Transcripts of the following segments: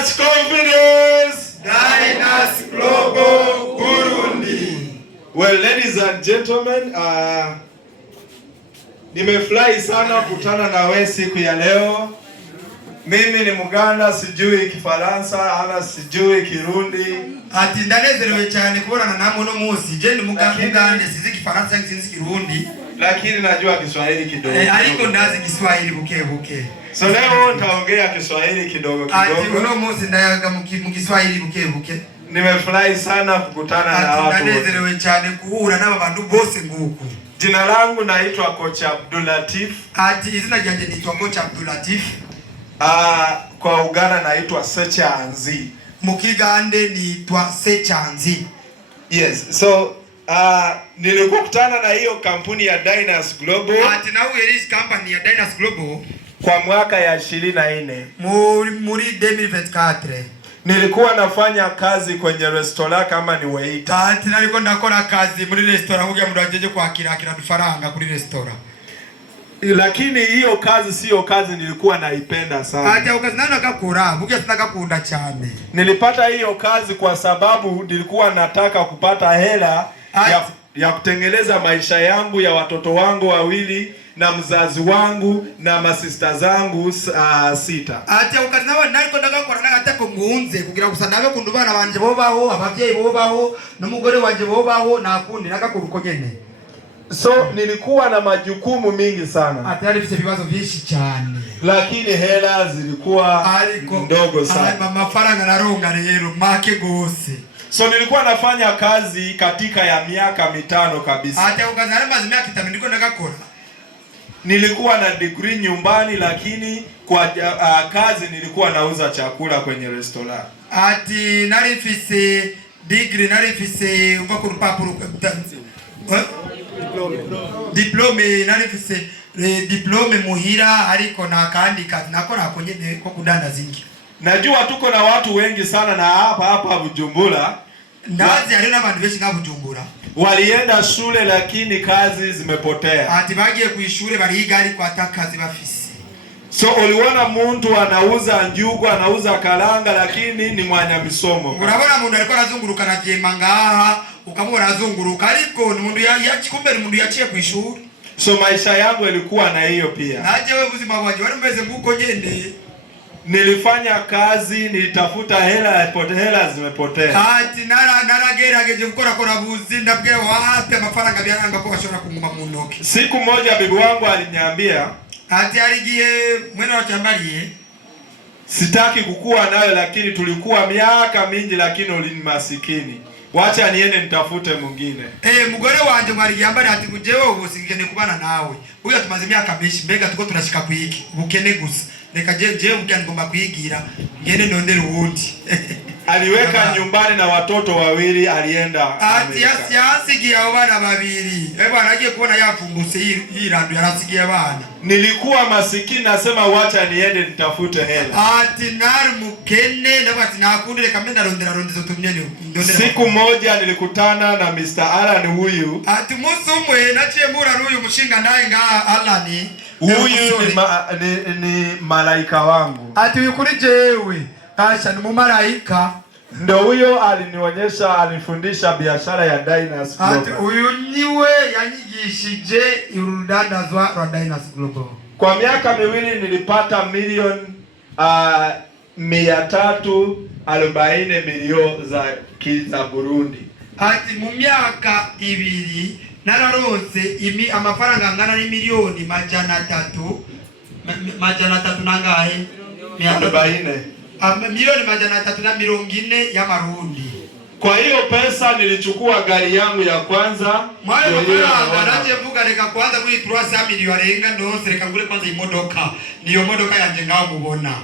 much confidence. Dynas Global Burundi. Well, ladies and gentlemen, nimefurahi sana kukutana na wewe siku ya leo. Mimi ni Muganda, sijui Kifaransa, ana sijui Kirundi. Ati ndanezerewe cyane kubonana namwe no munsi. Je ni Muganda, sizi Kifaransa, sizi Kirundi, lakini najua Kiswahili kidogo. Ariko ndazi Kiswahili buke. So leo nitaongea Kiswahili kidogo. Ati uno munsi ndayaga mu Kiswahili buke. Nimefurahi sana kukutana na watu. Ati ndanezerewe cyane kuhura n'aba bantu bose nguku. Jina langu naitwa Coach Abdulatif. Ati izina ryanje naitwa Coach Abdulatif. Kwa Uganda naitwa Sechanzi. Mukigande naitwa Sechanzi. Yes. So nilikutana na hiyo kampuni ya Dynas Global. Ati na this company ya Dynas Global kwa mwaka ya 24. Muri 2024. Nilikuwa nafanya kazi kwenye restaurant kama ni waiter. Ati nalikuwa ndakora kazi muri restaurant kugira mtu ajeje kwakira dufaranga kuri restaurant. Lakini hiyo kazi sio kazi nilikuwa naipenda sana. Ati ukazi nani akakura, bugia tunakakunda cyane. Nilipata hiyo kazi kwa sababu nilikuwa nataka kupata hela ya kutengeneza maisha yangu, ya watoto wangu wawili na mzazi wangu na masista zangu 6. Ati ukazi nani ndakakora nagatako ngunze kugira gusanabe kundu bana banje bobaho, abavyeyi bobaho, n'umugore wanje bobaho nakundi nakakuruko nyene. So nilikuwa na majukumu mingi sana. Ati alifite bibazo byinshi cyane. Lakini hela zilikuwa ndogo sana. Amafaranga naronga rero make gose. So nilikuwa nafanya kazi katika ya miaka 5 kabisa. Ati ukazana mazi miaka 5 ndiko ndakakora. Nilikuwa na degree nyumbani, lakini kwa kazi nilikuwa nauza chakula kwenye restaurant. Ati narifise degree, narifise umva ku rupapuro diplome, narifise diplome muhira, ariko nakandi kazi nakora konyene ko kudanda zingi. Najua tuko na watu wengi sana na hapa Bujumbura. Ndazi ari n'abantu benshi nga Bujumbura walienda shule lakini kazi zimepotea. Ati bagiye ku ishure bariga ariko atakazi bafise. So uliona muntu anauza njugu, anauza karanga, lakini ni mwanyamisomo. Urabona muntu ariko arazunguruka na vyema ngaha, ukamubona azunguruka ariko ni muntu yachikumbe, ni muntu yaciye ku ishuri. So maisha yangu yalikuwa na hiyo pia. Naje wewe buzima bwaje wari mbeze nguko nyene. Nilifanya kazi, nilitafuta hela zimepotea. Ati naragerageje gukora buzi, ndabwe wapi amafaranga byaranga ko bashobora kunguma mu ntoki. Siku moja bibi wangu aliniambia, ati arigiye mwene wachambaliye, sitaki kukua nawe, lakini tulikuwa miaka mingi, lakini ulini masikini. Wacha niende nitafute mwingine. Mugore wanje mwarigiyambari ati kujewe ubusingene kubana nawe. Uya tumaze miaka myinshi, mbega tuko turashika kwiki ubukene gusa. Reka je ubwani ngomba kwigira ngene ndondera uwundi. Aliweka nyumbani na watoto wawili, alienda. Ati yasigiye abo bana babiri. Bwana agiye kubona yavumbuse yirandu yarasigiye abana. Nilikuwa masikini, nasema wacha niende nitafute hela. Ati nari mukene ndabati nakundi reka menda rondezo tumnyene ndondera. Siku moja nilikutana na Mr. Alan huyu. Ati musi umwe naciye mbura n'uyu mushinga ndaye nga Alan. Huyu ni malaika wangu. Ati uyu kuri jewe kasha ni mumalaika. Ndio huyo alinionyesha, alifundisha biashara ya Dynas Global. Ati uyu niwe yanyigishije urudandazwa rwa Dynas Global. Kwa miaka 2 nilipata milioni 340 za Burundi. Ati mu myaka 2 nararonse amafaranga angana ni milioni 300 nangahe? 40. Milioni 340 y'amarundi. Kwa hiyo pesa nilichukua gari yangu ya kwanza. Mwayo mafaranga naje vuga reka kwanza kuri 300 milioni arenga ndose reka ngure kwanza imodoka. Niyo modoka yanje ngaho mubona.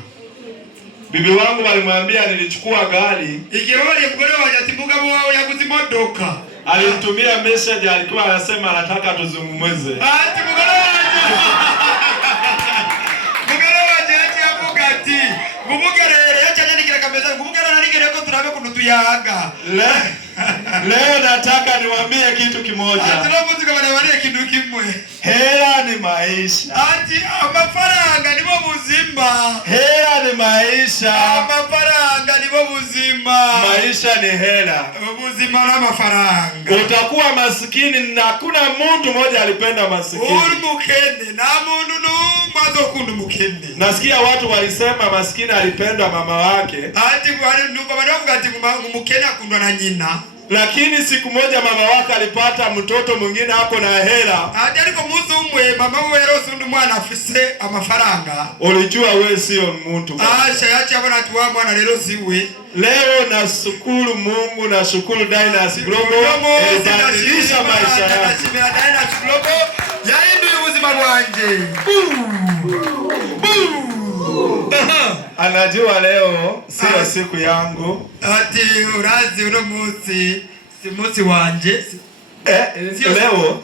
Bibi wangu walimwambia nilichukua gari. Igihe bari mugore wanje ati mugabo wawe yaguze imodoka. Alinitumia message, alikuwa anasema anataka tuzungumze. Ati mugore wanje. Mugore wanje yavuga ati ngumugerere yacanye nigira kameza ngumugerere nigere ko turabe kuntu tuyaga. Leo nataka niwaambie kitu kimoja. Atulamuzi kama nawaambia kitu kimwe. Hela ni maisha. Ati amafaranga nibo buzima. Hela ni maisha. Amafaranga nibo buzima. Maisha ni hela. Buzima na mafaranga. Utakuwa maskini na hakuna mtu mmoja alipenda maskini. Uri mukende na muntu numwe azokunda mukende. Nasikia watu walisema maskini alipendwa mama wake. Ati bali nuko banavuga ati mukende akundwa na nyina. Lakini siku moja mama wake alipata mtoto mwingine hapo na hela. Ati aliko muzu umwe mama we rose undu mwana afise amafaranga. Ulijua wewe sio mtu. Asha yacha abona ati wa mwana rero siwe. Leo na shukuru Mungu na shukuru Dynasty Global ilibadilisha maisha yangu. Nashimira Dynasty Global yahinduye ubuzima bwanje. Anajua leo sio siku yangu. Ati urazi uno munsi si munsi wanje. Leo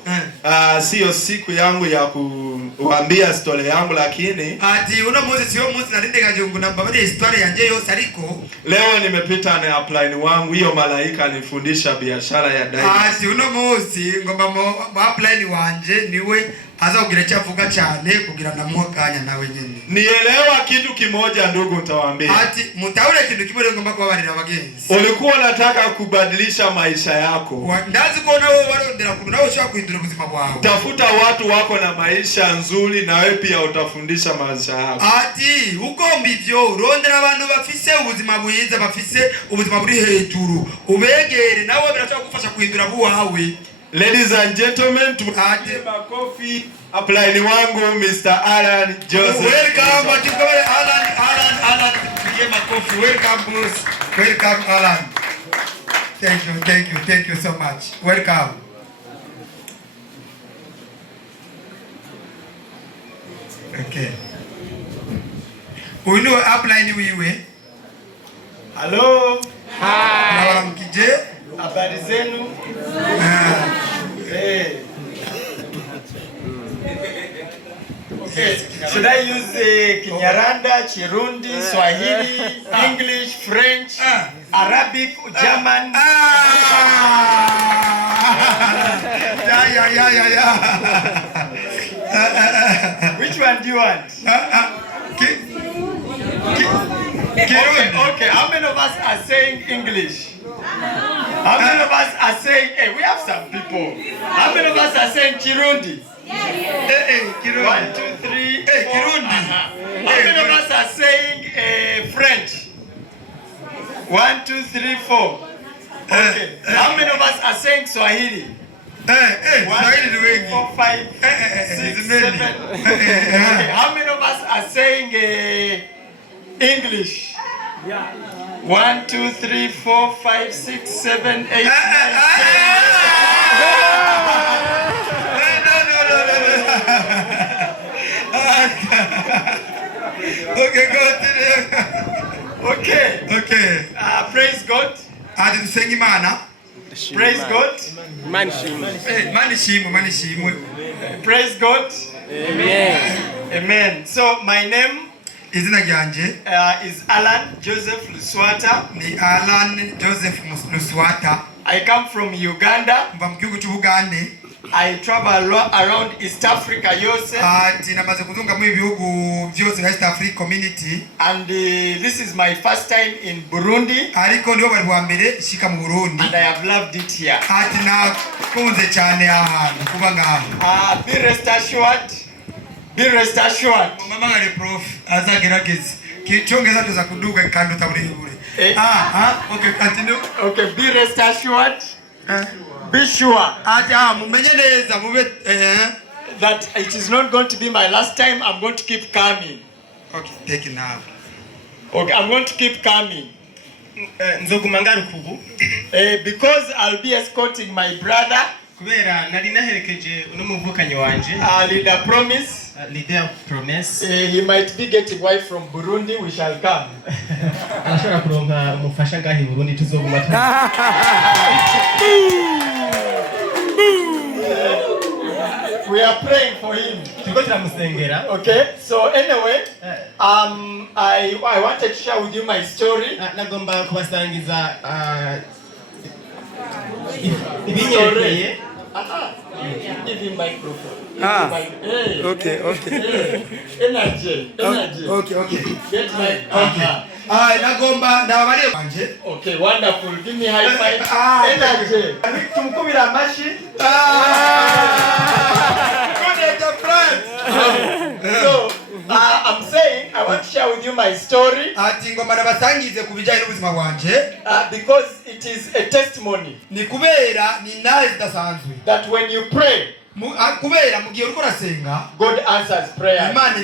sio siku yangu ya kuambia story yangu, lakini ati uno munsi sio munsi narindeka jungu na babade story yanje yose ariko leo nimepita na upline wangu, hiyo malaika nifundisha biashara ya Dynasty. Ati uno munsi ngomba mo upline wanje niwe aza kugira cyavuga cyane kugira namwakanya nawe nyine. Nielewa kitu kimoja ndugu, nitawaambia. Ati mutaule kitu kimoja ngomba kubabarira abagenzi. Ulikuwa unataka kubadilisha maisha yako. Ndazi ko nawe warondera kuno nawe ushaka kuhindura ubuzima bwawe. Tafuta watu wako na maisha nzuri na wewe pia utafundisha maisha yako. Ati ugomba ivyo rondera abantu bafise ubuzima bwiza, bafise ubuzima buri hejuru. Ubegere nawe birashaka kugufasha kuhindura buwawe. Ladies and gentlemen, tumate makofi upline wangu Mr. Alan Joseph. Welcome to Alan. Give makofi. Welcome boss. Welcome Alan. Thank you so much. Welcome. Okay. Uno upline wiwe. Hello. Hi. Na mkije. Habari zenu? Hey. Okay. Should I use Kinyarwanda, Kirundi, Swahili, English, French, Arabic, German? Yeah. Which one do you want? Okay. How many of us are saying English? How many of us are saying, hey, we have some people. How many of us are saying Kirundi? Kirundi. 1, 2, 3. Hey, Kirundi. How many of us are saying French? 1, 2, 3, 4. Okay. How many of us are saying Swahili? 1, 2, 3, 4, 5, 6, 7. Okay. How many of us are saying English? Yeah. 1, 2, 3, 4, 5, 6, 7, 8, 9, 10. Okay, go Okay. Praise God. Praise God. Praise God. Amen. So my name izina ryanje is Alan Joseph Luswata. Ni Alan Joseph Luswata. I come from Uganda. Mva mu gihugu cy'Ubugande. I travel around East Africa yose. Namaze kuzunga mu bihugu byose East Africa community. And this is my first time in Burundi. Ariko niho bari bwa mbere shika mu Burundi. And I have loved it here. Nakunze cyane ahantu kuba ngaho. Be rest assured. Mama ngare prof azagerageza. Kichongeza tuza kuduga kandi utaburi bure. Okay, continue. Okay, be rest assured. Be sure. Mumenye neza mube that it is not going to be my last time. I'm going to keep coming. Okay, take it now. Okay, I'm going to keep coming. Nzogumangara kubu. Because I'll be escorting my brother. Kubera nari naherekeje unumuvukanyi wanje. Leader promise. Leader promise. He might be getting wife from Burundi. We shall come. Ashobora kuronka umufasha ngahi Burundi tuzoguma. We are praying for him. Okay. So anyway, I wanted to share with you my story. ibinyerekeye. Give him microphone. Okay. Energy. Okay. Get my nagomba ndababariye kwanje. Okay, wonderful. Give me high five. Energy. Tumukubira amashi. Good friends. So, I'm saying I want to share with you my story. Ati ngoma nabasangize kubijanye n'ubuzima bwanje. Because it is a testimony. Ni kubera ni nawe zidasanzwe. That when you pray, kubera mu gihe uriko rasenga, God answers prayer. Imana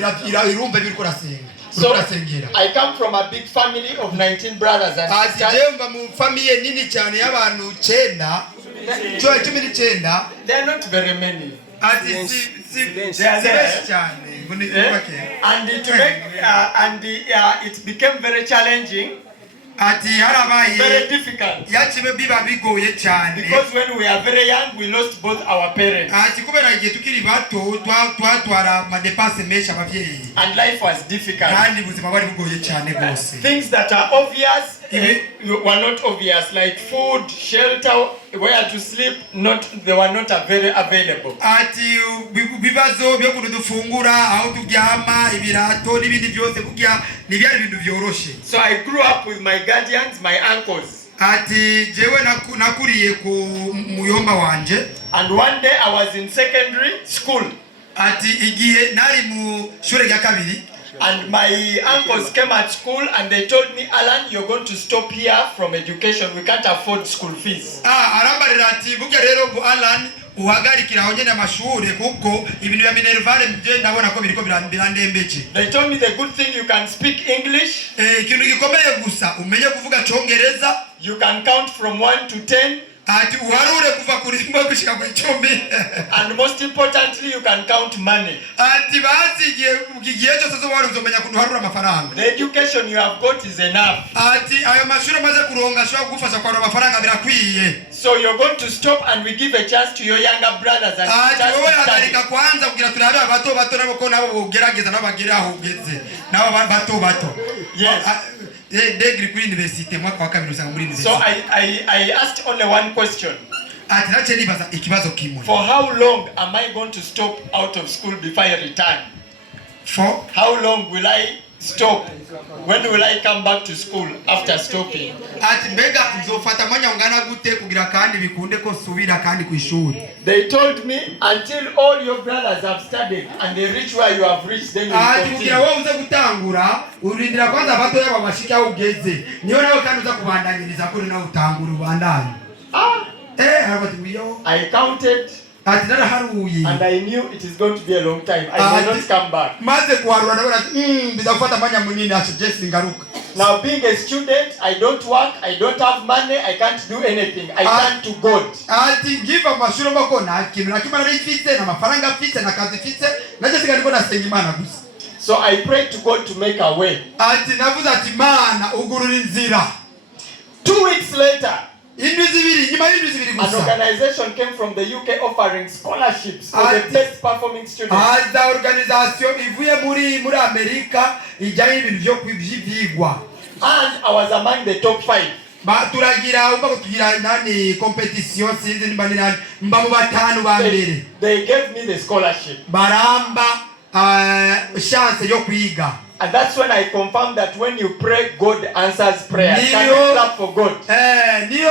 irumva ibiriko rasenga. So I come from a big family of 19 brothers and sisters. Ati jemba mu famille nini cyane y'abantu 9. Cyo 19. They are not very many. Ati and it became very challenging. Ati harabaye very difficult. Yachibe biba bigoye cyane. Because when we are very young, we lost both our parents. Ati kubera igihe tukiri bato twatwara amadepense menshi abavyeyi. And life was difficult. Kandi buzima bari bugoye cyane gose. Things that are obvious were not obvious, like food, shelter, where to sleep, they were not very available. Ati bibazo byo kudufungura aho turyama ibirato n'ibindi byose kujya nibyari bintu byoroshe. So I grew up with my guardians, my uncles. Ati jewe nakuriye ku muyomba wanje. And one day I was in secondary school. Ati igihe nari mu shure rya kabiri. And my uncles came at school and they told me, Alan, you're going to stop here from education. We can't afford school fees. Arambarira ati burya rero ngo Alan uhagarikira aho nyene amashure kuko ibintu ya minervale mje ndabona ko biriko birandembeje. They told me the good thing you can speak English. Ikintu gikomeye gusa umenye kuvuga Cyongereza. You can count from 1 to 10. Ati uharure kuva kuri 1 gushika ku 10. And most importantly, you can count money. Ati bazigiye ugiye cyose zo wari uzomenya kuharura amafaranga. The education you have got is enough. Ati ayo mashuri maze kuronga shwa kugufasha kwa amafaranga birakwiye. So you're going to stop and we give a chance to your younger brothers and sisters. Ati wowe agarika kwanza kugira turabe abato nabo ko nabo bogerageza nabo bagera aho ugeze. Nabo bato. Yes. Degree kuri university mwaka wa kabiri usanga muri university. So I asked only one question. Ati nache nibaza ikibazo kimwe. For how long am I going to stop out of school before I return? For how long will I stop? When will I come back to school after stopping? Ati mbega nzofata mwanya ungana gute kugira kandi bikunde ko subira kandi kwishuri. They told me until all your brothers have studied and they reach where you have reached, then you will continue. Ati kugira wowe uze gutangura urindira kwanza bato yabo bashika ugeze niyo nawe kandi uza kubandanyiriza kuri nawe utangura ubandanye. I counted and I knew it is going to be a long time. I may not come back. Now being a student, I don't work, I don't have money, I can't do anything. I turn to God. So I prayed to God to make a way. 2 weeks later, an organization came from the UK offering scholarships for the best performing students. And I was among the top 5. They gave me the scholarship. And that's when I confirmed that when you pray, God answers prayer. Can you clap for God? Thank you.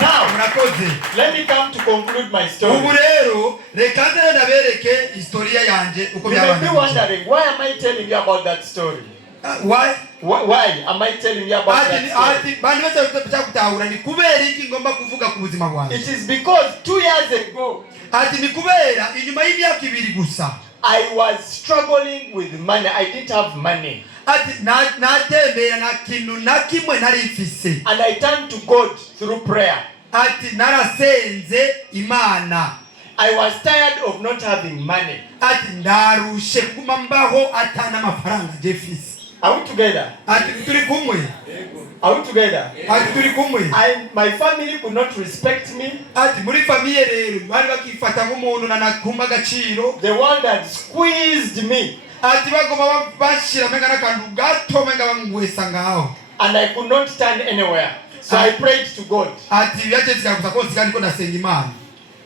Now, let me come to conclude my story. You may be wondering, why am I telling you about that story? Why am I telling you about that story? It is because 2 years ago, I was struggling with money. I didn't have money. And I turned to God through prayer. I was tired of not having money. Are we together? Are we together? My family could not respect me. The world had squeezed me. ati bagoma bashira menga nakandu gato menga bangwesa ngaho. And I could not stand anywhere. So I prayed to God. Ati byaje tikakusakosi kandi ko nasenga Imana.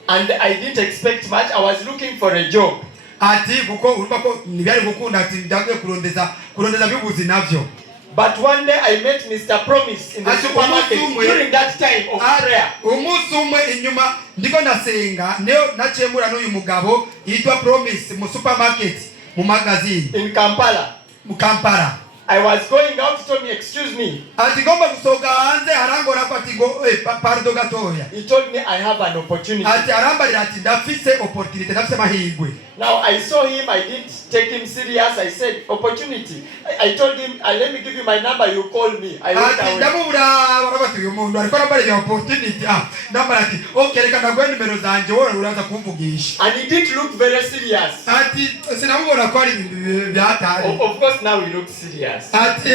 And I didn't expect much. I was looking for a job. Ati kuko urumva ko nibyari gukunda ati ndagiye kurondeza bibuzi navyo. But one day I met Mr. Promise in the supermarket during that time of prayer. Umunsi umwe inyuma ndiko nasenga neo nachemura n'uyu mugabo yitwa Promise mu supermarket mu magazine in Kampala. Mu Kampala. I was going out, he told me, excuse me. Ati gomba kusoka hanze arangora ko ati go pardon gatoya. He told me I have an opportunity. Ati arambarira ati ndafise opportunity ndafise mahirwe. Now I saw him, I didn't take him serious. I said opportunity. I told him, let me give you my number, you call me. I went away. Ndamubura barabati uyu muntu ariko arambarira opportunity. Ndambara ati okay reka ndagwe numero zanje wowe uraza kumvugisha. And he didn't look very serious. Ati sinamubona ko ari ibintu byatari. Of course now he looks serious. Ati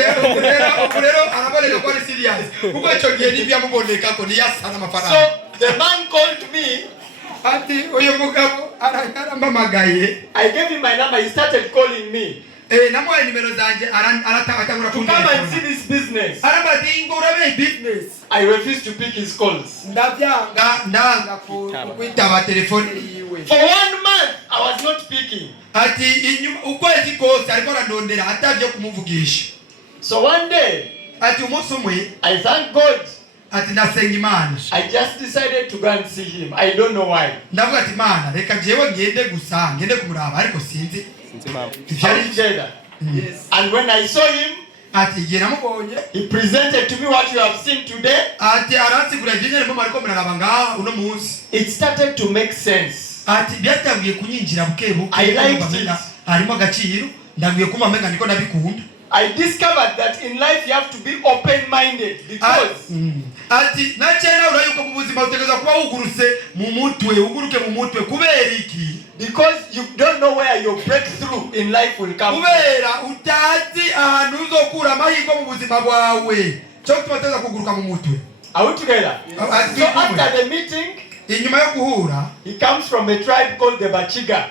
urero arabarira ko ari serious. Kuko cyo gihe nibya muboneka ko ni yasana amafaranga. So the man called me. Ati uyu mugabo arampamagaye. I gave him my number, he started calling me. Namuhaye nimero zanje aratangura to come and see this business. Arabati ngurabe business. I refused to pick his calls. Ndanga kuitaba telefone yiwe. For 1 month I was not picking. Ati ukwezi kose ariko arandondera atavye kumuvugisha. So one day ati umunsi umwe I thank God. Ati ndasenga Imana. I just decided to go and see him. I don't know why. Ndavuga ati Imana reka jewe ngende kumuraba ariko sinzi. Yes. And when I saw him, ati yena mubonye, he presented to me what you have seen today. Ati aransigura jenyere mama ariko muraraba ngaha uno munsi. It started to make sense. Ati byatangiye kunyinjira bukebuke. I liked it. Arimo agaciro ndagiye kuma menga niko nabikunda. I discovered that in life you have to be open-minded because ati nachena urayuko mu buzima utegeza kuba uguruse mu mutwe uguruke mu mutwe kubera iki? Because you don't know where your breakthrough in life will come from. Kubera utazi ahantu uzokura amahirwe mu buzima bwawe cyo tubateza kuguruka mu mutwe. Are we together? So after the meeting, inyuma yo guhura, he comes from a tribe called the Bachiga.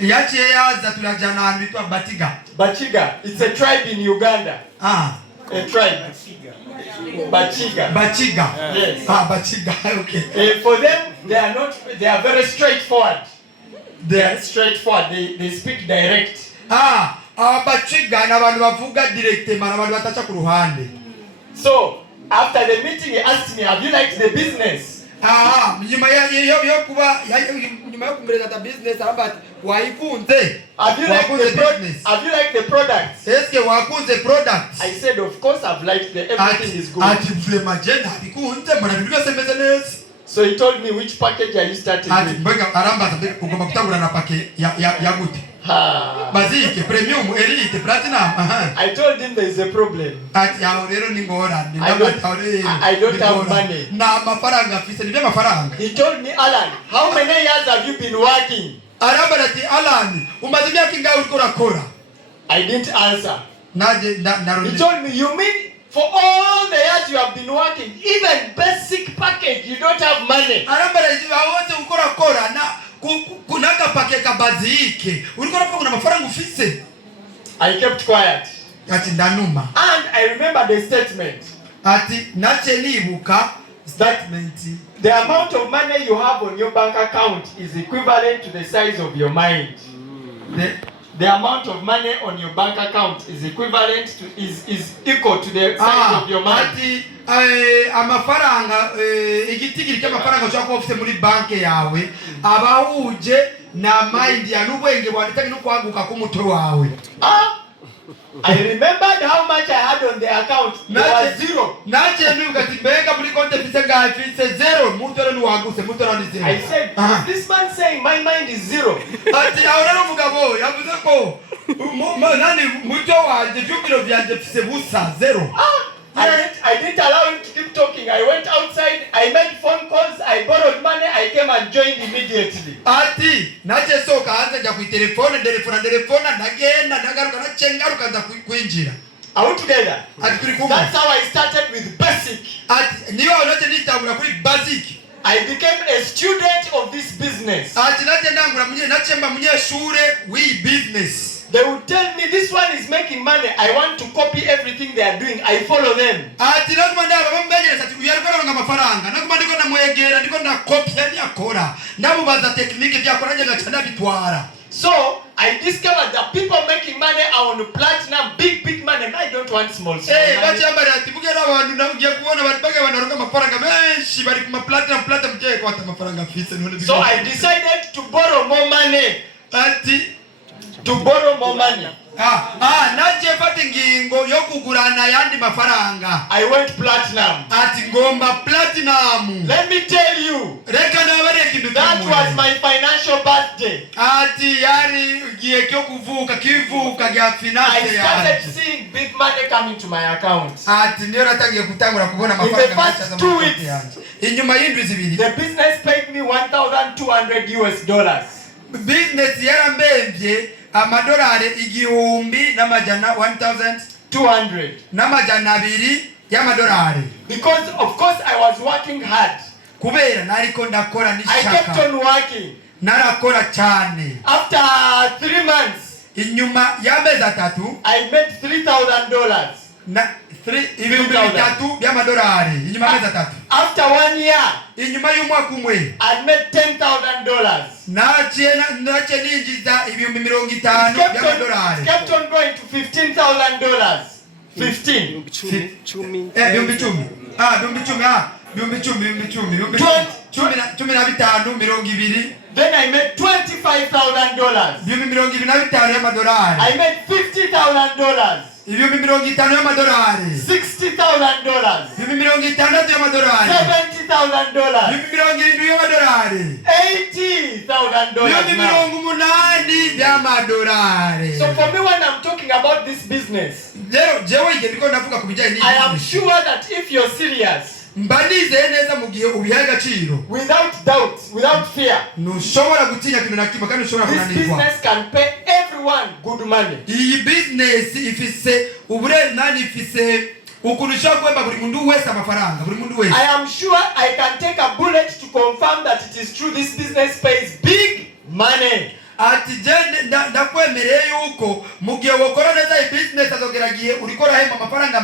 Yachiye yaza turajana ahantu bitwa Bachiga. It's a tribe in Uganda. A tribe. Bachiga. Yes. Bachiga. Okay. For them, they are very straightforward. They are straightforward. They speak direct. Bachiga na abantu bavuga direct mana abantu batacha ku ruhande. So, after the meeting he asked me, have you liked the business? Nyuma yo kuba nyuma yo kumereza ta business aramba waikunze. Have you liked the business? Have you liked the products? Eske wakunze products? I said of course I've liked everything is good. Ati vraiment jenda bikunze mbona bintu byose meze neza. So he told me which package are you starting with? Ati mbega aramba tabe kugomba kutangura na package ya gute. Basic, premium, elite, platinum. I told him there is a problem. Ati ya rero ni ngora I don't have money. Na mafaranga afise ni mafaranga. He told me, Alan, how many years have you been working? Aramba ati Alan, umaze myaka ingahe uriko urakora? I didn't answer. He told me, you mean for all the years you have been working, even basic package, you don't have money? Aramba ati wote ukora na kunaka pakeka bazike ulikuwa unapo kuna mafaranga ufise. I kept quiet. Ati ndanuma. And I remember the statement. Ati nache nibuka statement. The amount of money you have on your bank account is equivalent to the size of your mind. The amount of money on your bank account is equivalent to is equal to the size of your mind. Ati amafaranga igitigiri cy'amafaranga cyo ko ufite muri banke yawe abahuje na mind ya n'ubwenge bwanditse no kwaguka ku mutwe wawe. I remembered how much I had on the account. It was zero. Nache nuka timbeka muri konte fise ga fise zero. Mutoro ni waguse mutoro ni zero. I said, this man saying my mind is zero. Ati aurero mugabo yavuze ko nani muto wanje byubiro byanje fise busa zero. I didn't allow him to keep talking. I went outside, I made phone calls, I borrowed money, I came and joined immediately. Ati nache soka anza ja ku telefone nagenda nagaruka nachengaruka nza kuinjira. Are we together? Ati that's how I started with basic. Ati niyo nache nitangura kuri basic. I became a student of this business. Ati nache ndangura munyeshuri w'i business. They would tell me this one is making money. I want to copy everything they are doing. I follow them. Ati nakumanda bambegereza ati uyariko ronga amafaranga. Nakumanda ndiko namwegera ndiko ndakopya byakora. Ndamubaza technique byakora nje ngacanda bitwara. So I discovered that people making money are on platinum, big money. I don't want small money. Bachambara ati bugera abantu namugiye kubona babaga banaronga amafaranga menshi bari ku platinum je kwata amafaranga fise none. So I decided to borrow more money. Ati to borrow more money. Naje fate ngingo yo kugurana yandi mafaranga. I went platinum. Ati ngomba platinum. Let me tell you. Reka nabare kindu that was my financial birthday. Ati yari giye kyo kuvuka kivuka gya finance I started seeing big money coming to my account. Ati ndio natangiye kutangura kubona mafaranga menshi za 2 weeks. Inyuma y'indwi zibiri. The business paid me $1,200. Business yarambembye amadolari igihumbi n'amajana 1,200 n'amajana 2 y'amadolari. Because of course I was working hard. Kubera nariko ndakora nishaka. I kept on working. Narakora cyane. After 3 months, inyuma y'amezi 3, I made $3,000. Na 3,000 y'amadolari inyuma y'amezi 3. After 1 year, inyuma y'umwaka umwe, I made $10,000. nache ninjiza ibihumbi 50 y'amadolari. Kept on going to $15,000. 15. Ibihumbi 10. Then I made $25,000. I made $50,000. $60,000. $70,000. $80,000. So for me, when I'm talking about this business, I am sure that if you're serious, without doubt, without fear, this business can pay everyone good money. I am sure I can take a bullet to confirm that it is true. This business pays big money. Ati jende ndakwemereye yuko mugiye wokora neza business azogeragiye urikora hema amafaranga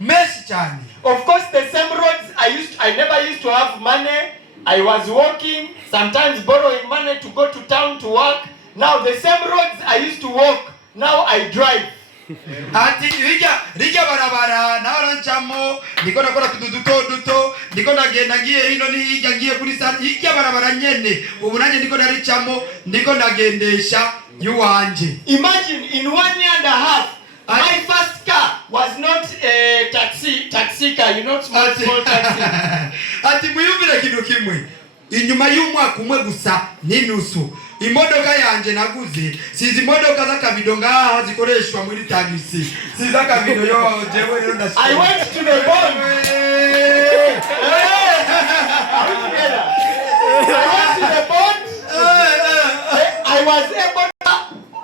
mesh cyane. Of course, the same roads I never used to have money. I was walking, sometimes borrowing money to go to town to work. Now the same roads I used to walk, now I drive. Ati rija barabara na oranchamo ndiko nakora duto ndiko nagenda ngiye hino ni ngiye kuri sana ijya barabara nyene ubu nanje ndiko narichamo ndiko nagendesha yuwanje. Imagine in 1 year and a half my first car was not a taxi car, you know, small taxi. Ati muyumvira kintu kimwe inyuma y'umwaka umwe gusa n'inusu imodoka yanje naguze sizi imodoka z'akabido ngaha zikoreshwa muri taxi sizi akabido yo jewe rero ndashaka. I went to the bond. I was able to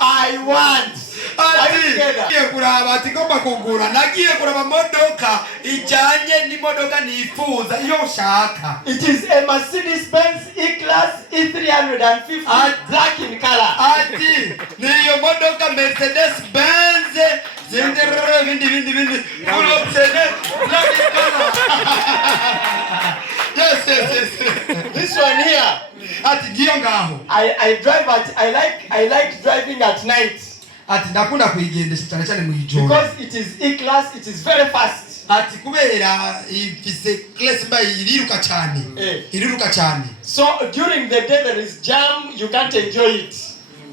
I want. Nagiye kuraba ati ngomba kugura nagiye kuraba modoka ijanye n'imodoka nifuza iyo ushaka. It is a Mercedes-Benz E-Class E350 black in color. Ati niyo modoka Mercedes-Benz vindi full option black in color. Yes. This one here. Ati giyo ngaho. I drive I like driving at night. Ati ndakunda kuyigendesha cyane mu ijoro. Because it is E-Class, it is very fast. Ati kubera ifise class by iriruka cyane. So during the day there is jam, you can't enjoy it.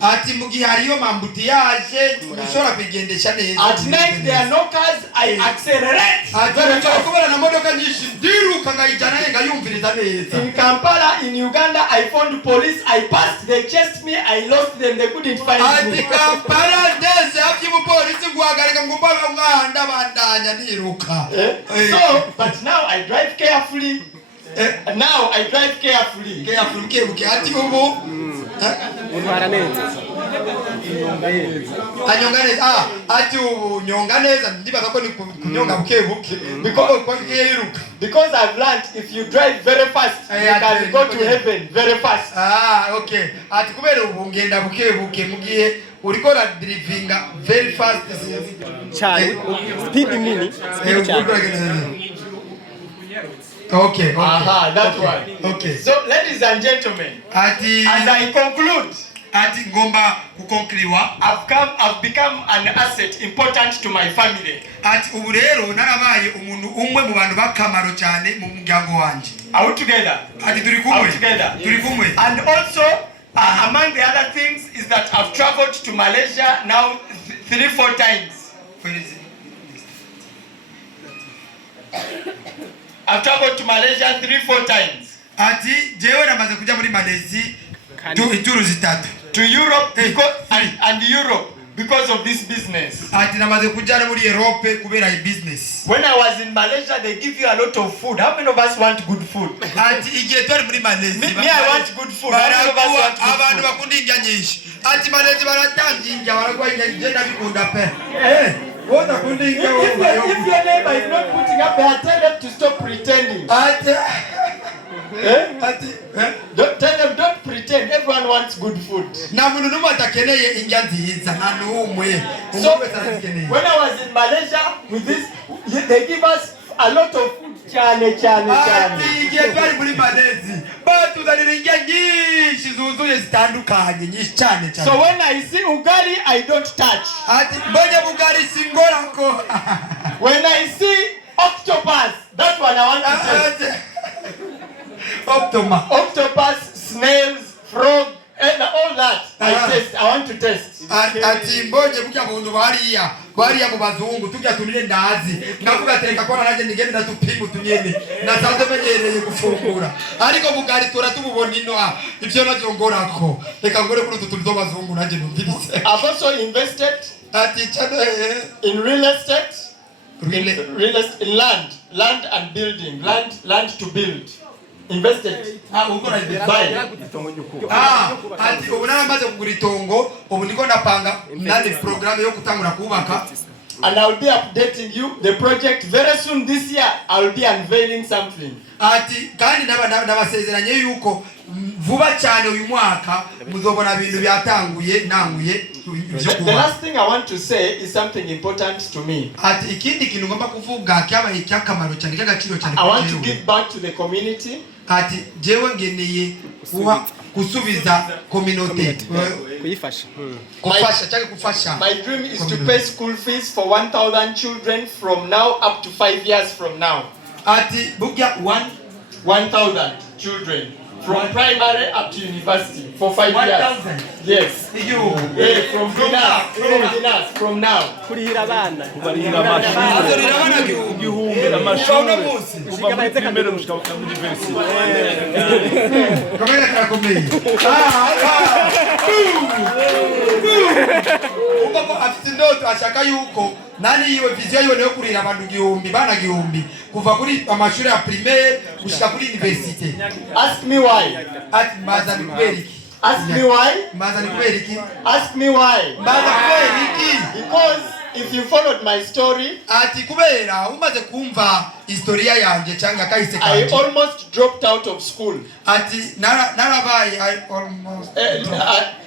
Ati mugihe hariyo mambutiyaje ushobora kuyigendesha neza. At night there are no cars, I accelerate. Ati kubera na modoka nyinshi ndiruka ngayijana ngayumviriza neza. In Kampala, in Uganda, I found police. I passed, they chased me, I lost them, they couldn't find me. Ati Kampala ndese hafi mu polisi guhagarika ngumba umwanda bandanya ndiruka. So, but now I drive carefully. Now I drive carefully. Ati ubu anyonganeza ati unyonganeza ndibaza ko ni kunyonga buke because I've learned if you drive very fast you can go to heaven very fast. Okay, ati kubera ubungenda buke mugiye uriko ra drivinga very fast cyane speed nini speed cyane. Okay. That's right. Okay. So ladies and gentlemen, as I conclude, ati ngomba kukonkliwa, I've become an asset important to my family. Ati ubu rero narabaye umuntu umwe mu bantu bakamaro cyane mu muryango wanje. Are we together? Ati turi kumwe. And also among the other things is that I've traveled to Malaysia now 3-4 times. I've traveled to Malaysia 3-4 times. Ati jewe namaze kuja muri Malaysia injuru zitatu. To Europe and Europe because of this business. Ati namaze kuja muri Europe kubera iyi business. When I was in Malaysia they give you a lot of food. How many of us want good food? Ati igihe twari muri Malaysia. Me I want good food. How many of us want good food? Abantu bakunda indya nyinshi. Ati Malaysia baratanga indya baragwa indya ngenda bikunda pe. What a good thing. If your neighbor is not putting up there, tell them to stop pretending. Don't tell them, don't pretend. Everyone wants good food. So when I was in Malaysia with this, they give us a lot of food. So when I see ugali, I don't touch. When I see octopus, that's what I want to taste. Octopus, snails, frog, and all that. I want to taste. Ati mbonye buja buntu bariya mu bazungu tujya tunire ndazi navuga tereka ko naraje nigende natupingu tunyene nasanze menyereye gufungura ariko bugari tora tububona ino ibyo nabyongorako reka ngore kuri tutu zo bazungu naje numvise. I've also invested in real estate, in land and building, land to build. Invested. Ati ubu naramaze kugura itongo ubu niko napanga nani program yo kutangura kubaka. And I will be updating you the project very soon this year. I will be unveiling something. Ati kandi nabasezeranye yuko vuba cyane uyu mwaka muzobona ibintu byatanguye nanguye. The last thing I want to say is something important to me. Ati ikindi kintu ngomba kuvuga cyabaye cyakamaro cyane cy'agaciro cyane. I want to give back to the community. Ati jewe ngeneye kusubiza community kuyifasha kufasha. My dream is to pay school fees for 1,000 children from now up to 5 years from now. Ati bugya 1,000 children from primary up to university for 5 years. Yes. From now. kurihira abana igihumbi amashuri kuva muri primere gushika muri university. Komera karakomeye. Ubwo afite indoto ashaka yuko nani iyo vision yiwe yo kurira abantu igihumbi bana igihumbi kuva kuri amashuri ya primaire gushika kuri university. Ask me why. Ati maza ni kuberiki. Ask me why. Maza ni kuberiki. Ask me why. Maza kuberiki. Because if you followed my story, ati kubera umaze kumva historia yanje cyangwa kahise kanje, I almost dropped out of school. Ati narabaye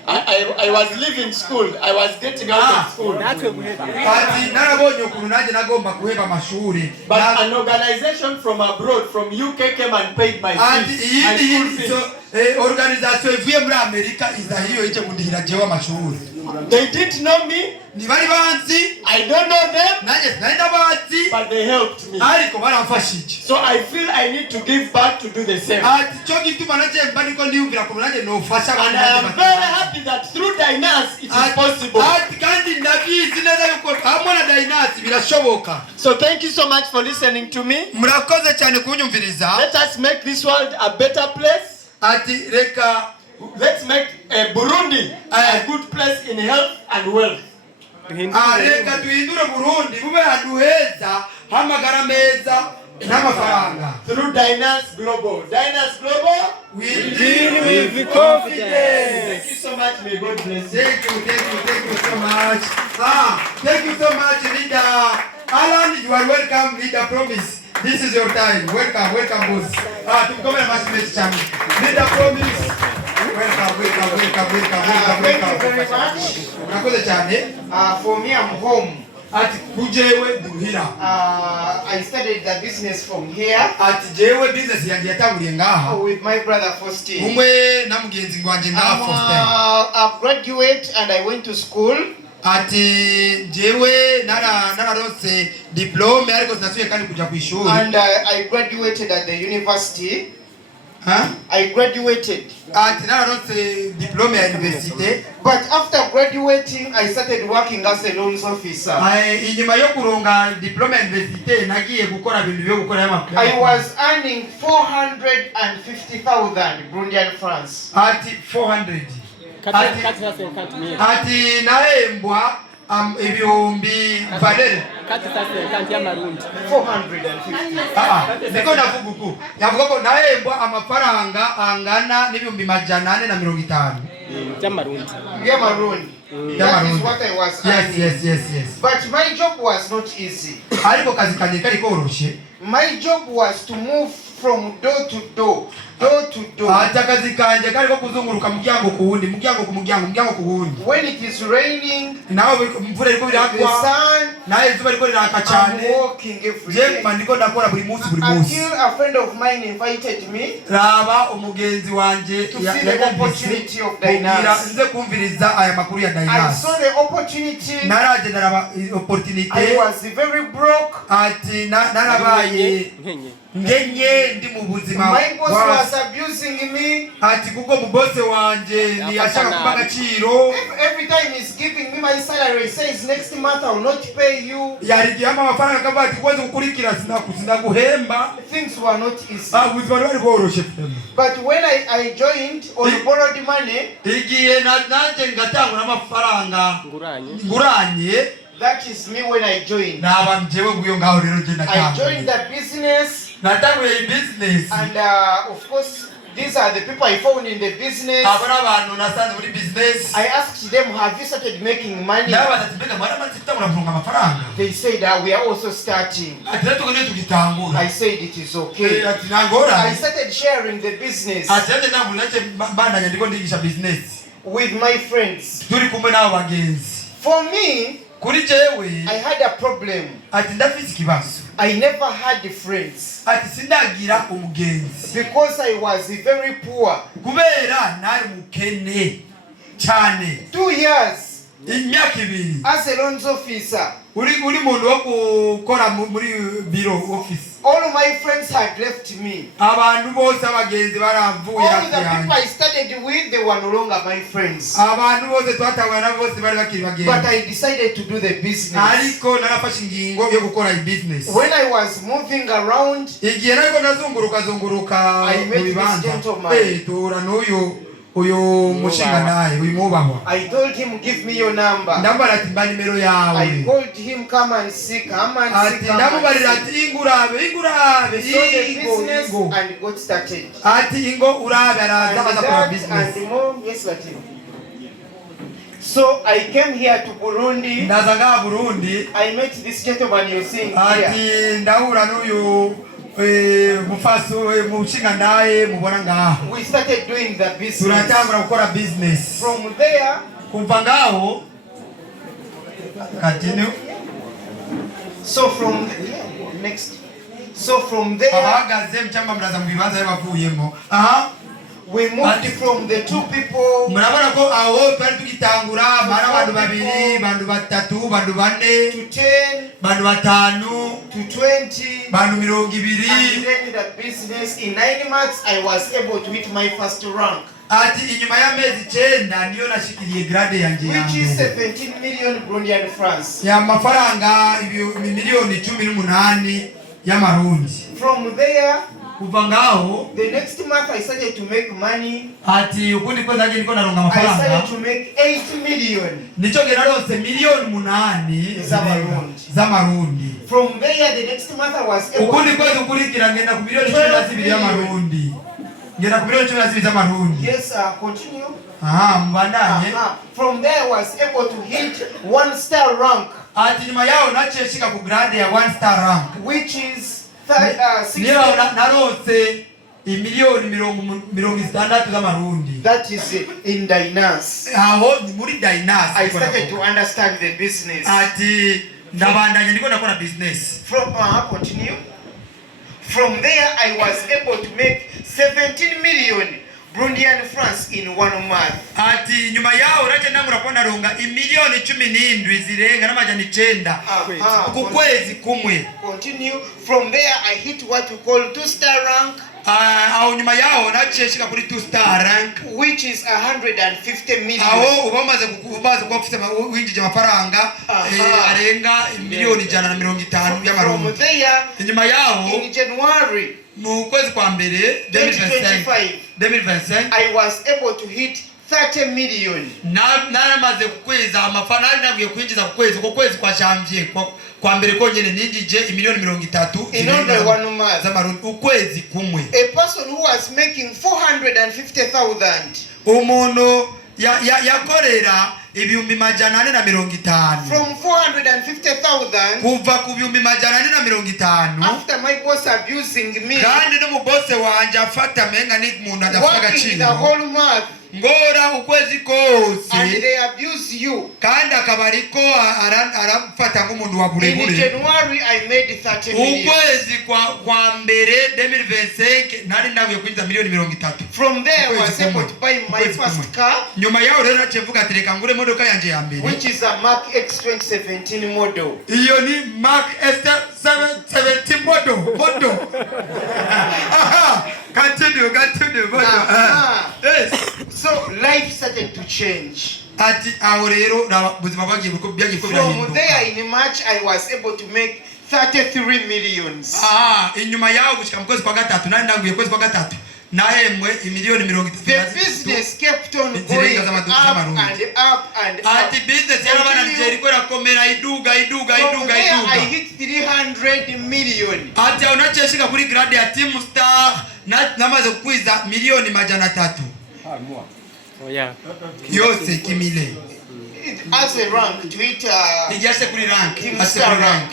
I was leaving school. I was getting out of school. Ati narabonye ukuntu naje nagomba kuheba amashuri. But an organization from abroad, from UK, came and paid my fees. Organization ivuye muri Amerika iza hiyo ije kundihira jewe amashuri. They didn't know me. Ni bari banzi. I don't know them. Naje naenda bazi. But they helped me. Ariko baramfashije. So I feel I need to give back to do the same. Ati cyo gituma naje mbandiko ndiyumvira ko naje no fasha abantu. And I am very happy that through Dinas it is possible. Ati kandi ndabizi neza yuko hamwe na Dinas birashoboka. So thank you so much for listening to me. Murakoze cyane kunyumviriza. Let us make this world a better place. Ati reka let's make Burundi a good place in health and wealth. Reka tuhindure Burundi bube ahantu heza hamagara meza n'amafaranga. Through Dynasty Global. Dynasty Global, We deal with confidence. Thank you so much. May God bless you. Thank you so much. Thank you so much, leader. Alan, you are welcome, leader. Promise. This is your time. Welcome, boss. Tumkome na message chami. Leader, promise. Welcome. Thank you very much. Unakoze chane? For me, I'm home. Ati kujewe duhira. I started the business from here. Ati jewe business yanjye yatanguriye ngaha. With my brother Faustin. Umwe na mugenzi ngwanje na Faustin. I graduated and I went to school. Ati jewe nararose diploma ariko sinasuye kandi kuja kwishuri. And I graduated at the university. I graduated. Ati nararose diploma ya university. But after graduating, I started working as a loans officer. Inyuma yo kuronga diploma ya university nagiye gukora bintu byo gukora y'amafaranga. I was earning 450,000 Burundian francs. Ati 400. Ati naembwa ibihumbi Valere. 450. Niko navuguku. Yavuga ko naembwa amafaranga angana n'ibihumbi 450. Yamarundi. That is what I was earning. Yes. But my job was not easy. Ariko kazi kanje kari koroshe. My job was to move from door to door. Akazi kanje kari ko kuzunguruka muryango ku wundi, muryango ku wundi. When it is raining, nawe mvura iriko birakwa, nawe izuba riko riraka cyane. I'm walking every day. Ndiko ndakora buri munsi. Until a friend of mine invited me. Raba umugenzi wanje to see the opportunity of Dynasty. Nze kumviriza aya makuru ya Dynasty. I saw the opportunity. Naraje naraba opportunity. I was very broke. Ati narabaye ngenye ndi mu buzima. My boss was abusing me. Ati kuko mu boss wanje ni ashaka kubaga chiro. Every time he's giving me my salary, he says next month I will not pay you. Yarigiyama amafaranga kabati kwanza kukurikira sina guhemba. Things were not easy. Ubuzima bwari bworoshe. But when I joined on borrowed money, igiye nanje ngatangura amafaranga nguranye. That is me when I joined. Naba mjewe guyo ngaho rero je I joined the business. Natanguye business. And of course these are the people I found in the business. Abana abantu nasanze muri business. I asked them, have you started making money? They said that we are also starting. I said it is okay. I started sharing the business with my friends. For me, I had a problem. I never had friends because I was very poor. 2 years as a loans officer. All of my friends had left me. All the people I studied with, they were no longer my friends. But I decided to do the business. When I was moving around, I met this gentleman. I told him, give me your number. I called him, come and see. He saw the business and got started. And more, yes, Latin. So I came here to Burundi. I met this gentleman you're seeing here. We started doing the business. From there, continue. So from there, we moved from the 2 people to 10 to 20, and then the business in 9 months I was able to hit my first rank, which is 17 million Burundian francs. From there, kuva ngaho the next month I started to make money. ati ukundi kwezi niko naronga I amafaranga. started to make 8 million. Nicho gerarose milioni 8 z'amarundi. From there the next month I was able ukundi kwezi ukurikira ngenda ku milioni 12 y'amarundi. Ngenda ku milioni 12 z'amarundi. Yes, continue. Mbandanye. From there I was able to hit 1-star rank. Ati nyuma yao nacheshika ku grade ya 1-star rank, which is 60. Niyo narose milioni 60 z'amarundi. That is in Dinas. Aho muri Dinas. I started to understand the business. Ati ndabandanya ndiko nakora business. From continue. From there I was able to make 17 million Burundian francs in 1 month. Ati nyuma yao raje nangura kwa naronga milioni 17 zirenga n'amajana 9 ku kwezi kumwe. Continue. From there I hit what we call 2-star rank. Au nyuma yao nacheshika kuri 2-star rank, which is 150 million. Aho ubamaze kwa kufite winjije amafaranga arenga milioni 150 y'amarundi. From there nyuma yao in January mu kwezi kwa mbere 2025 I was able to hit 30 million. Naramaze kukweza amafaranga nagiye kwinjiza ku kwezi kwa janvier kwa mbere konyene ningije milioni 30 in only 1 month z'amarundi ukwezi kumwe. A person who was making 450,000 umuntu yakorera ibihumbi 450 from 450,000 kuva ku bihumbi 450 after my boss abusing me kandi no mu boss wanje afata menga ni muntu adafaka working the chino whole month ngora ukwezi kose and they abuse you kandi akabariko arafata nk'umuntu wa bure bure. In January I made 30 million. Ukwezi kwa mbere 2025 nari nagiye kwinjiza milioni 30. From there I was able to buy my first car. Nyuma yaho rero nacevuga ati reka ngure modoka yanje ya mbere, which is a Mark X 2017 model. Iyo ni Mark X 17 model. Continue model. Yes. So life started to change. Ati aho rero buzima bwagiye byagiye From there in March I was able to make 33 millions. Inyuma yaho gushika mu kwezi kwa gatatu nari ndaguye kwezi kwa gatatu nahemwe milioni 30. The business kept on going up and up and up. Ati business yarabana nigeri kwera komera iduga. I hit 300 million. Ati unacheshika kuri grade ya team star namaze kukwiza milioni 300. Yose kimile. As a rank to it ijase kuri rank. As a rank.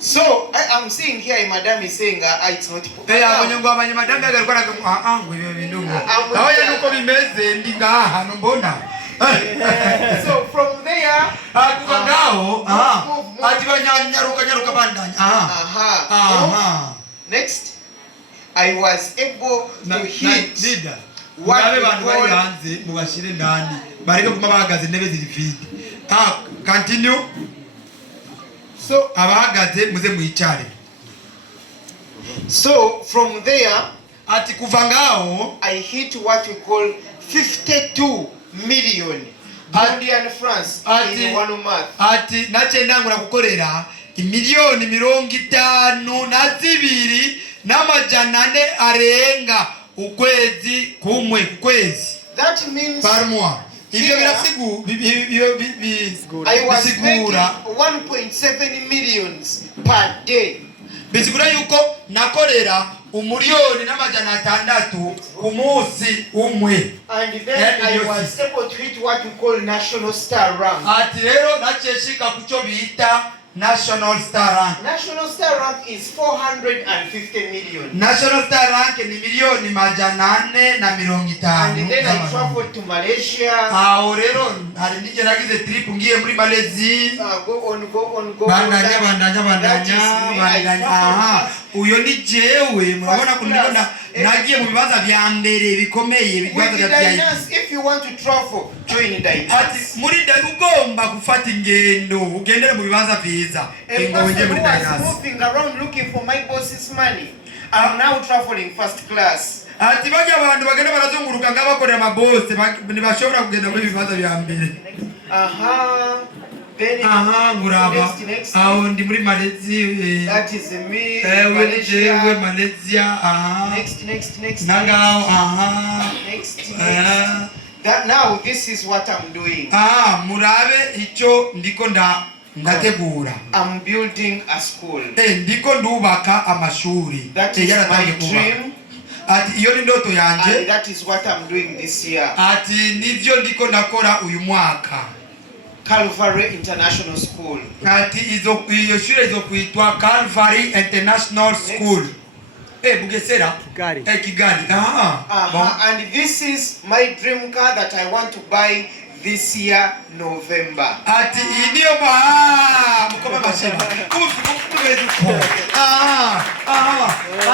So I'm seeing here madam is saying it's not abanyongo abanyamadamu yagarukana ngo ibe bindugo aho yanuko bimeze ndi ngaha mbona. So from there kuva ngaho ati banyaruka bandanya. Next I was able to hit what abantu bari hanze mubashire ndani bareke kuma bahagaze intebe ziri vide. Continue. So abahagaze muze muicare. So from there ati kuva ngaho I hit what we call 52 million Burundian francs in 1 month. Ati nace ndangura gukorera milioni 52 n'amajana arenga ukwezi kumwe kwezi. That means par mois. Ibyo birasigu I was making 1.7 millions per day. Bisigura yuko nakorera umuliyoni n'amajana 6 ku munsi umwe. And then I was able to hit what we call national star rank. Ati rero nacheshika kucho bita national star rank. National star rank is 450 million. National star rank ni milioni 450. And then I traveled to Malaysia. Rero hari nigeragize trip ngiye muri Malaysia. Go on. Bandanya. Uyo ni jewe murabona kunibona nagiye mu bibaza bya mbere bikomeye bibaza bya if you want to travel join Dinas. Ati muri ugomba gufata ingendo ugendere mu bibaza byiza ingoje muri Dinas. Moving around looking for my boss's money. I'm now traveling first class. Ati bajya abantu bagenda barazunguruka ngabakorera amabose ntibashobora kugenda muri bibaza bya mbere. Then nguraba. next. Ndi muri Malaysia. That is me. Malaysia. Next. Nangao. Next. That now this is what I'm doing. Murabe icho ndiko ndategura. I'm building a school. Ndiko ndubaka amashuri. That is my dream. Ati iyo ni ndoto yanje. And that is what I'm doing this year. Ati nivyo ndiko ndakora uyu mwaka. Calvary International School. Ati iyo shule izokuitwa Calvary International School. Bugesera. Kigali. And this is my dream car that I want to buy this year November. Ati indio mkoma mashema.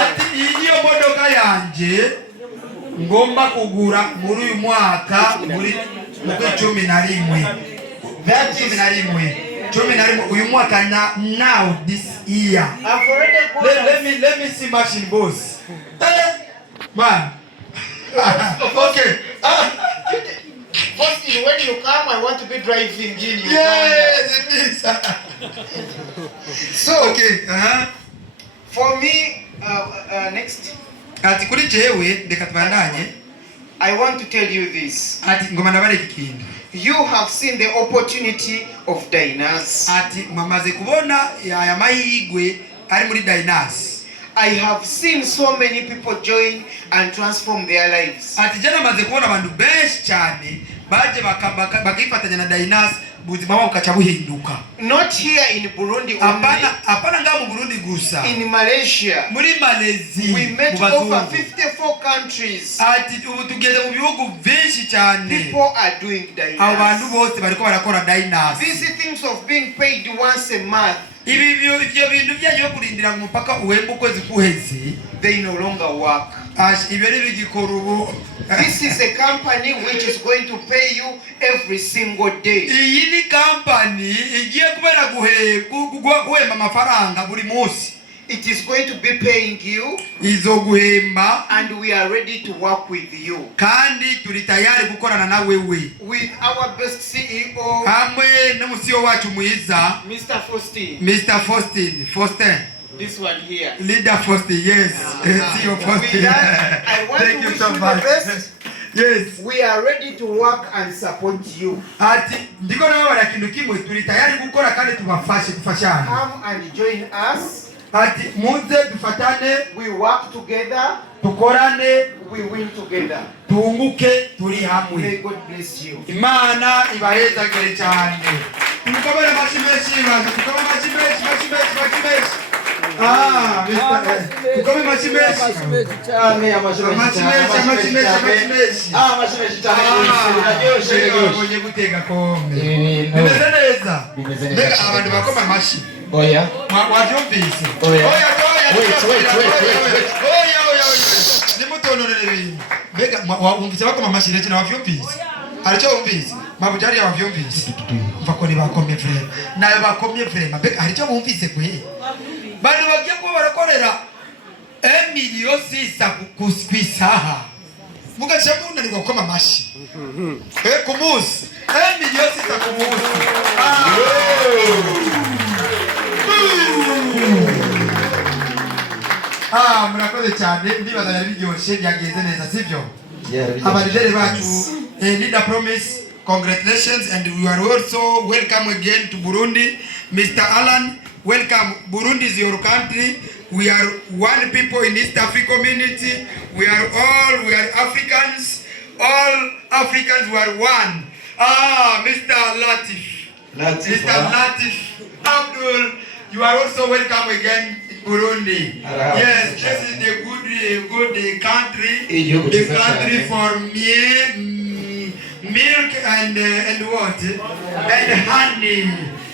Ati indio modoka yanje ngomba kugura muri uyu mwaka muri 11. That is 11. Uyu mwaka now this year. Let me see machine boss. Man. Okay. First, when you come, I want to be driving in you. Yes, it is. So, okay. For me, next. Ati kuri jewe ndeka tubandanye. I want to tell you this. Ati ngoma nabare kikindu. You have seen the opportunity of diners. Ati mamaze kubona ya mahigwe ari muri diners. I have seen so many people join and transform their lives. Ati jana maze kubona abantu benshi cyane baje bakifatanya na diners buzima bwabo bukaca buhinduka. Not here in Burundi only. Apana nga mu Burundi gusa. In Malaysia. Muri Malaysia. We met over 54 countries. Ati ubu tugeze mu bihugu byinshi cyane. People are doing diners. Abantu bose bariko barakora diners. These things of being paid once a month. Ibyo bintu byaje kurindira mu mupaka uwemba ukwezi kuheze. They no longer work. This is a company which is going to pay you every single day. Iyi ni company igiye kubera guhemba amafaranga buri munsi. It is going to be paying you. Izoguhemba. And we are ready to work with you. Kandi turi tayari gukorana na wewe. With our best CEO. Hamwe na CEO wacu mwiza. Mr. Faustin. Mr. Faustin. This one here. Leader Faustin, yes. CEO Faustin. I want to wish you the best. Yes. We are ready to work and support you. Ati ndiko nawe barakindu kimwe turi tayari gukora kandi tubafashe kufashana. Come and join us. Ati muze dufatane. We work together. Tukorane. We win together. Tunguke turi hamwe. May God bless you. Imana ibaheza gere cyane. Tukabara mashimeshi baza tukabara mashimeshi. Tukome mashimeshi cyane mashimeshi unajoshe gutega kombe. Bimeze neza. Mbega abantu bakoma mashi. Oya. Wavyumvise. Oya. Wait. Nimutononere ibintu. Mbega wumvise bakoma mashi rece na wavyumvise. Aricho wumvise. Mabujari wavyumvise. Mvako ni bakomye frere. Nayo bakomye frere. Mbega aricho wumvise kwe. Bano bagiye kuba barakorera 1,600,000 kwisaha. Mugacha munanirwa gukoma amashi. Ku munsi 1,600,000 ku munsi. Murakoze cyane ndibaza yari biryoshye yagenze neza sivyo? Abarideri bacu leader promise congratulations and we are also welcome again to Burundi. Mr. Alan, welcome. Burundi is your country. We are one people in East African community. We are Africans. All Africans were one. Mr. Latif. Mr. Latif Abdul, you are also welcome again in Burundi. Yes, this is a good country. The country for milk and what? And honey.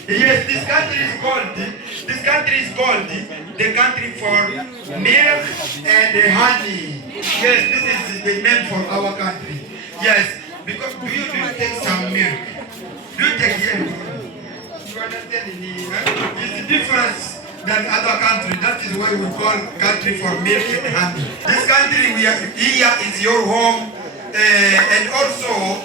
Yes, this country is called the country for milk and honey. Yes, this is the name for our country. Yes, because do you take some milk? Do you take milk? You understand? It's the difference than other countries. That is why we call country for milk and honey. This country here is your home, and also